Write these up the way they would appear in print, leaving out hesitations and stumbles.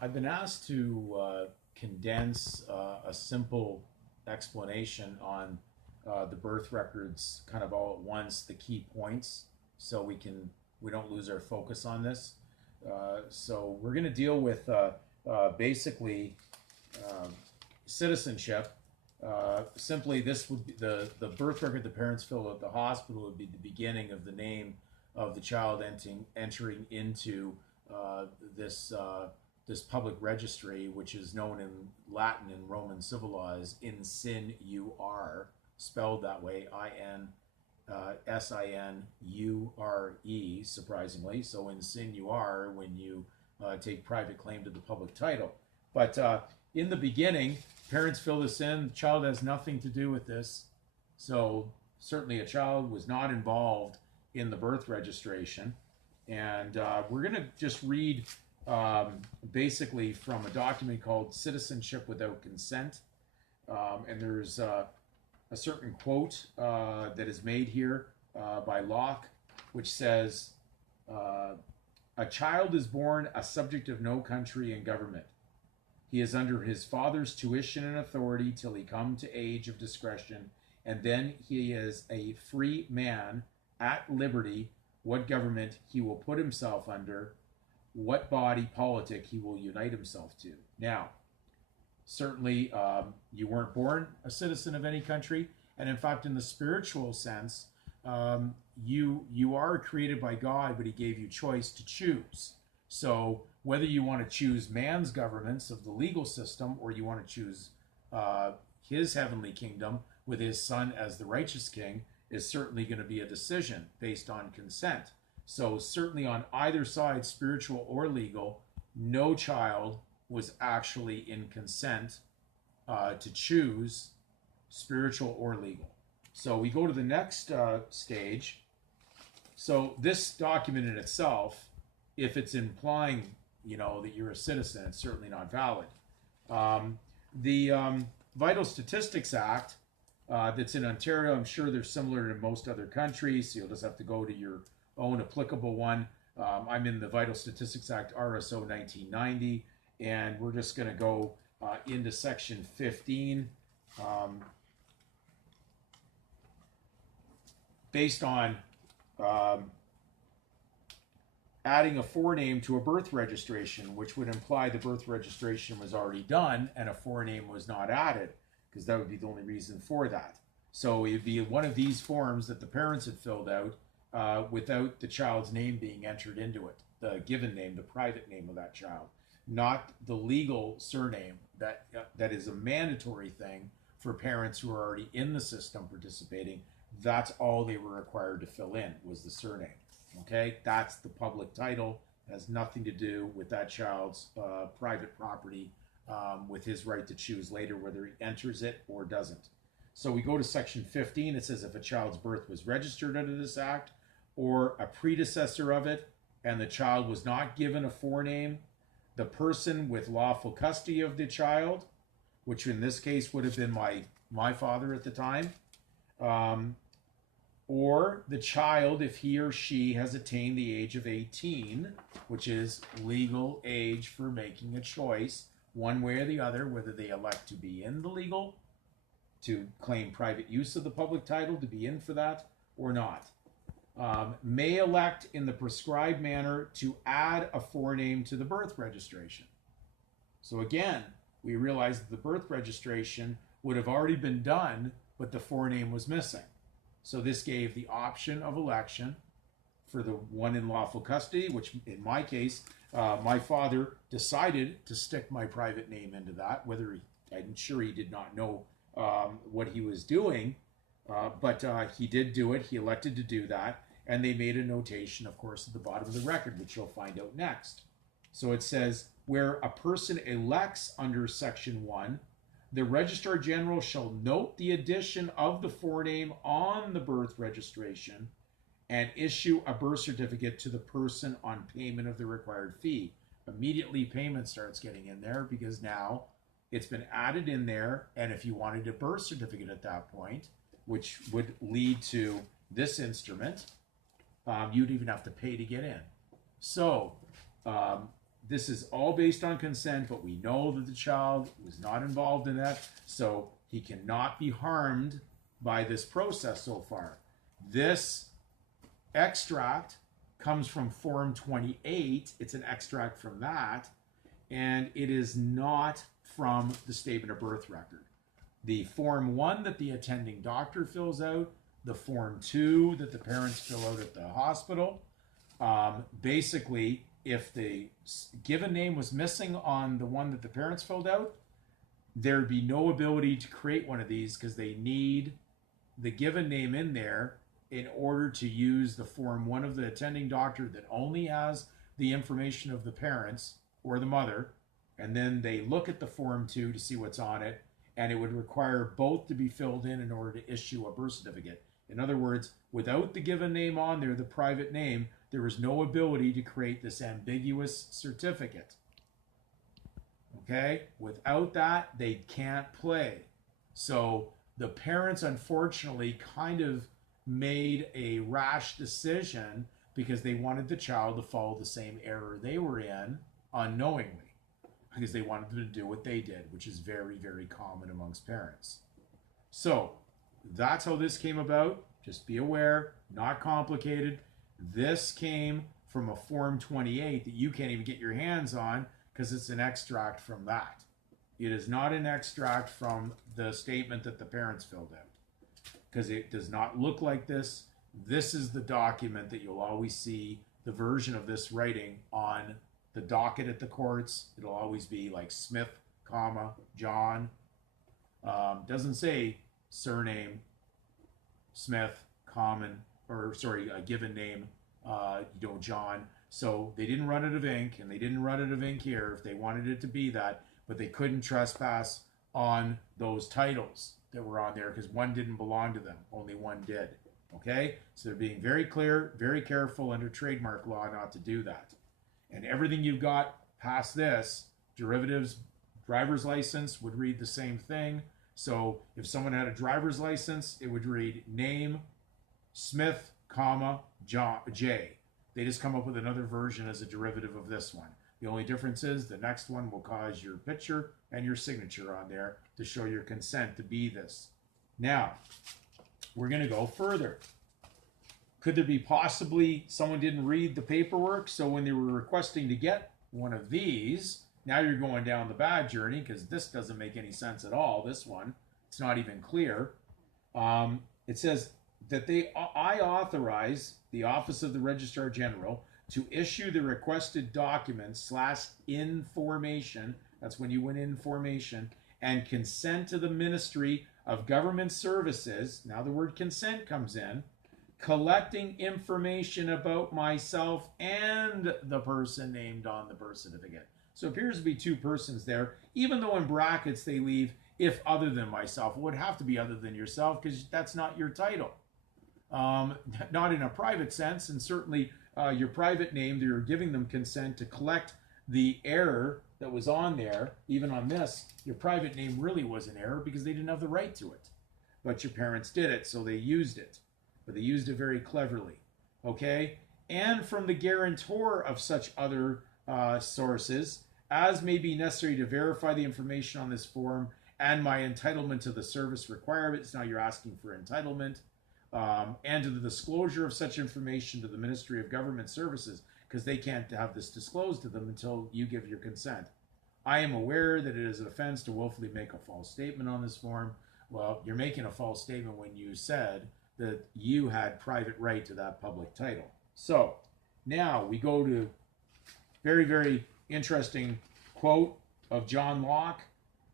I've been asked to condense a simple explanation on the birth records kind of all at once, the key points, so we don't lose our focus on this. So we're going to deal with basically um, citizenship. Simply, this would be the birth record the parents fill at the hospital would be the beginning of the name of the child entering into uh, this this public registry, which is known in Latin and Roman civilized insinure, spelled that way, Sinure, surprisingly. So insinure when you take private claim to the public title. But in the beginning, parents fill this in. The child has nothing to do with this. So certainly a child was not involved in the birth registration. And we're going to just read basically from a document called Citizenship Without Consent. And there's a certain quote that is made here by Locke, which says, a child is born a subject of no country and government. He is under his father's tuition and authority till he come to age of discretion, and then he is a free man at liberty what government he will put himself under, what body politic he will unite himself to. Now, certainly you weren't born a citizen of any country, and in fact, in the spiritual sense, you are created by God, but He gave you choice to choose. So whether you want to choose man's governments of the legal system, or you want to choose His heavenly kingdom with His Son as the righteous King, is certainly going to be a decision based on consent. So certainly on either side, spiritual or legal, no child was actually in consent to choose spiritual or legal. So we go to the next stage. So this document in itself, if it's implying, that you're a citizen, it's certainly not valid. The Vital Statistics Act that's in Ontario, I'm sure they're similar to most other countries, so you'll just have to go to your own applicable one. I'm in the Vital Statistics Act RSO 1990, and we're just going to go into section 15. Based on adding a forename to a birth registration, which would imply the birth registration was already done and a forename was not added, because that would be the only reason for that. So it'd be one of these forms that the parents had filled out without the child's name being entered into it, the given name, the private name of that child, not the legal surname that is a mandatory thing for parents who are already in the system participating. That's all they were required to fill in, was the surname. Okay, that's the public title. It has nothing to do with that child's private property, with his right to choose later whether he enters it or doesn't. So we go to section 15. It says if a child's birth was registered under this act or a predecessor of it, and the child was not given a forename, the person with lawful custody of the child, which in this case would have been my father at the time, or the child, if he or she has attained the age of 18, which is legal age for making a choice one way or the other, whether they elect to be in the legal, to claim private use of the public title, to be in for that or not, may elect in the prescribed manner to add a forename to the birth registration. So again, we realize that the birth registration would have already been done, but the forename was missing. So this gave the option of election for the one in lawful custody, which in my case, my father decided to stick my private name into that, I'm sure he did not know what he was doing, but he did do it. He elected to do that, and they made a notation, of course, at the bottom of the record, which you'll find out next. So it says, where a person elects under section 1, the Registrar General shall note the addition of the forename on the birth registration and issue a birth certificate to the person on payment of the required fee. Immediately payment starts getting in there because now it's been added in there, and if you wanted a birth certificate at that point, which would lead to this instrument, you'd even have to pay to get in. So this is all based on consent, but we know that the child was not involved in that, so he cannot be harmed by this process so far. This extract comes from Form 28. It's an extract from that, and it is not from the statement of birth record. The Form 1 that the attending doctor fills out, the Form 2 that the parents fill out at the hospital, basically, if the given name was missing on the one that the parents filled out, there'd be no ability to create one of these because they need the given name in there in order to use the Form 1 of the attending doctor that only has the information of the parents or the mother, and then they look at the Form 2 to see what's on it, and it would require both to be filled in order to issue a birth certificate. In other words, without the given name on there, the private name, there is no ability to create this ambiguous certificate. Okay? Without that, they can't play. So the parents, unfortunately, kind of made a rash decision because they wanted the child to follow the same error they were in unknowingly, because they wanted them to do what they did, which is very, very common amongst parents. So that's how this came about. Just be aware, not complicated. This came from a Form 28 that you can't even get your hands on because it's an extract from that. It is not an extract from the statement that the parents filled out because it does not look like this. This is the document that you'll always see, the version of this writing on the docket at the courts. It'll always be like Smith, comma, John. Doesn't say surname, Smith, a given name, John. So they didn't run out of ink, and they didn't run out of ink here if they wanted it to be that, but they couldn't trespass on those titles that were on there because one didn't belong to them. Only one did. Okay? So they're being very clear, very careful under trademark law not to do that. And everything you've got past this, derivatives, driver's license would read the same thing. So if someone had a driver's license, it would read name, Smith, comma, John, J. They just come up with another version as a derivative of this one. The only difference is the next one will cause your picture and your signature on there to show your consent to be this. Now, we're going to go further. Could there be possibly someone didn't read the paperwork, so when they were requesting to get one of these, now you're going down the bad journey because this doesn't make any sense at all, this one. It's not even clear. It says that I authorize the Office of the Registrar General to issue the requested documents / information, that's when you went in formation, and consent to the Ministry of Government Services, now the word consent comes in, collecting information about myself and the person named on the birth certificate. So it appears to be two persons there, even though in brackets they leave if other than myself. It would have to be other than yourself because that's not your title. Not in a private sense, and certainly your private name, you're giving them consent to collect the error that was on there. Even on this, your private name really was an error because they didn't have the right to it. But your parents did it, so they used it. But they used it very cleverly. Okay? And from the guarantor of such other sources, as may be necessary to verify the information on this form and my entitlement to the service requirements. Now you're asking for entitlement. And to the disclosure of such information to the Ministry of Government Services, because they can't have this disclosed to them until you give your consent. I am aware that it is an offense to willfully make a false statement on this form. Well, you're making a false statement when you said that you had private right to that public title. So now we go to very, very interesting quote of John Locke,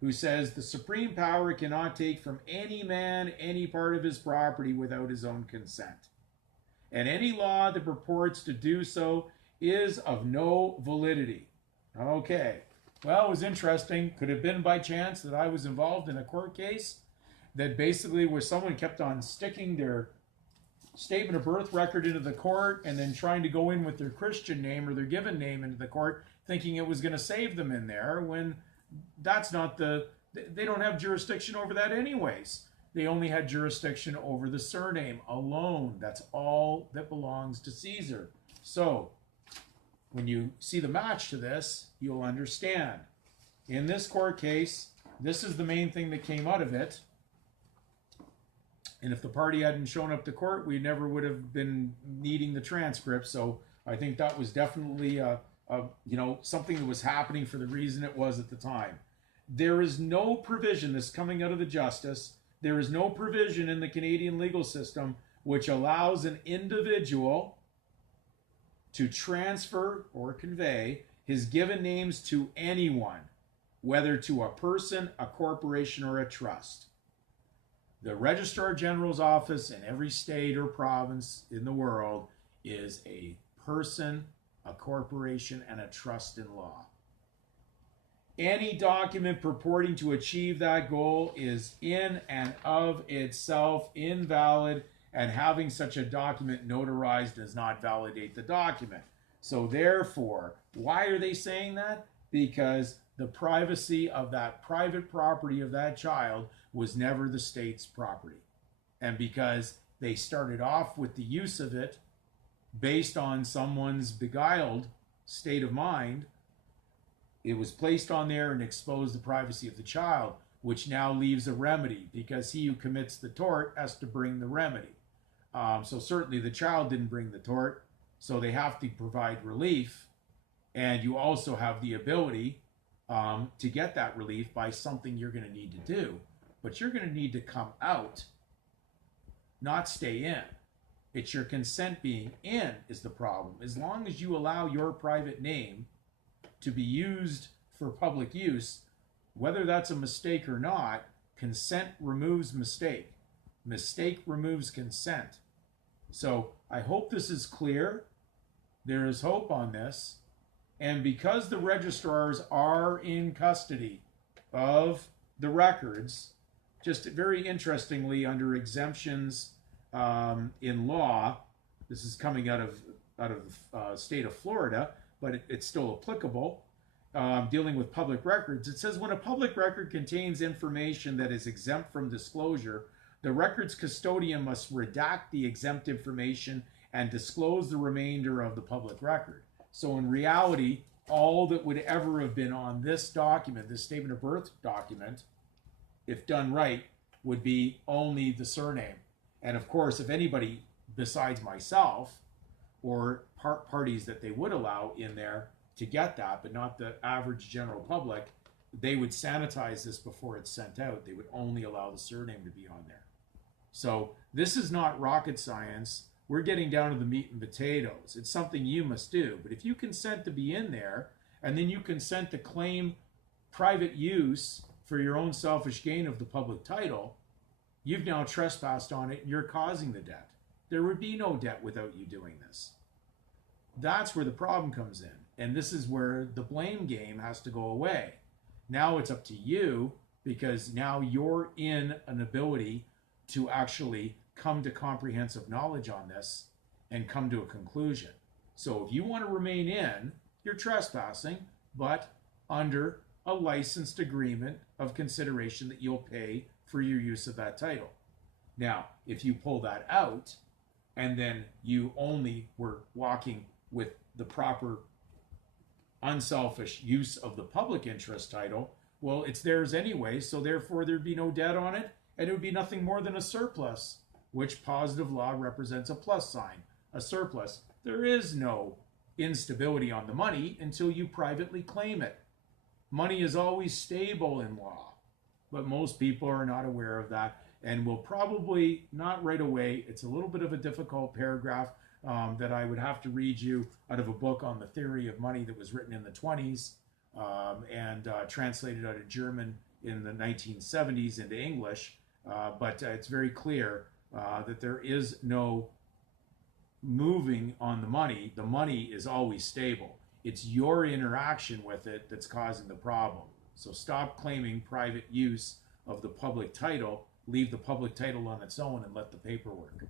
who says, the supreme power cannot take from any man any part of his property without his own consent. And any law that purports to do so is of no validity. Okay. Well, it was interesting. Could have been by chance that I was involved in a court case that basically where someone kept on sticking their statement of birth record into the court and then trying to go in with their Christian name or their given name into the court, thinking it was going to save them in there when that's not they don't have jurisdiction over that anyways. They only had jurisdiction over the surname alone. That's all that belongs to Caesar. So when you see the match to this, you'll understand. In this court case, this is the main thing that came out of it. And if the party hadn't shown up to court, we never would have been needing the transcript. So I think that was definitely something that was happening for the reason it was at the time. There is no provision, this coming out of the justice, there is no provision in the Canadian legal system which allows an individual to transfer or convey his given names to anyone, whether to a person, a corporation, or a trust. The Registrar General's office in every state or province in the world is a person, a corporation, and a trust in law. Any document purporting to achieve that goal is in and of itself invalid, and having such a document notarized does not validate the document. So therefore, why are they saying that? Because the privacy of that private property of that child was never the state's property. And because they started off with the use of it based on someone's beguiled state of mind, it was placed on there and exposed the privacy of the child, which now leaves a remedy, because he who commits the tort has to bring the remedy. So certainly the child didn't bring the tort, so they have to provide relief. And you also have the ability to get that relief by something you're going to need to do. But you're going to need to come out, not stay in. It's your consent being in is the problem. As long as you allow your private name to be used for public use, whether that's a mistake or not, consent removes mistake. Mistake removes consent. So I hope this is clear. There is hope on this. And because the registrars are in custody of the records, just very interestingly, under exemptions in law, this is coming out of the state of Florida, but it's still applicable, dealing with public records. It says when a public record contains information that is exempt from disclosure, the record's custodian must redact the exempt information and disclose the remainder of the public record. So in reality, all that would ever have been on this document, this statement of birth document, if done right, would be only the surname. And of course, if anybody besides myself or parties that they would allow in there to get that, but not the average general public, they would sanitize this before it's sent out. They would only allow the surname to be on there. So this is not rocket science. We're getting down to the meat and potatoes. It's something you must do. But if you consent to be in there, and then you consent to claim private use for your own selfish gain of the public title, you've now trespassed on it and you're causing the debt. There would be no debt without you doing this. That's where the problem comes in. And this is where the blame game has to go away. Now it's up to you, because now you're in an ability to actually come to comprehensive knowledge on this and come to a conclusion. So if you want to remain in, you're trespassing, but under a licensed agreement of consideration that you'll pay for your use of that title. Now, if you pull that out and then you only were walking with the proper unselfish use of the public interest title, well, it's theirs anyway, so therefore there'd be no debt on it, and it would be nothing more than a surplus, which positive law represents a plus sign, a surplus. There is no instability on the money until you privately claim it. Money is always stable in law, but most people are not aware of that and will probably not right away. It's a little bit of a difficult paragraph that I would have to read you out of a book on the theory of money that was written in the 20s and translated out of German in the 1970s into English. But it's very clear that there is no moving on the money. The money is always stable. It's your interaction with it that's causing the problem. So stop claiming private use of the public title. Leave the public title on its own and let the paperwork.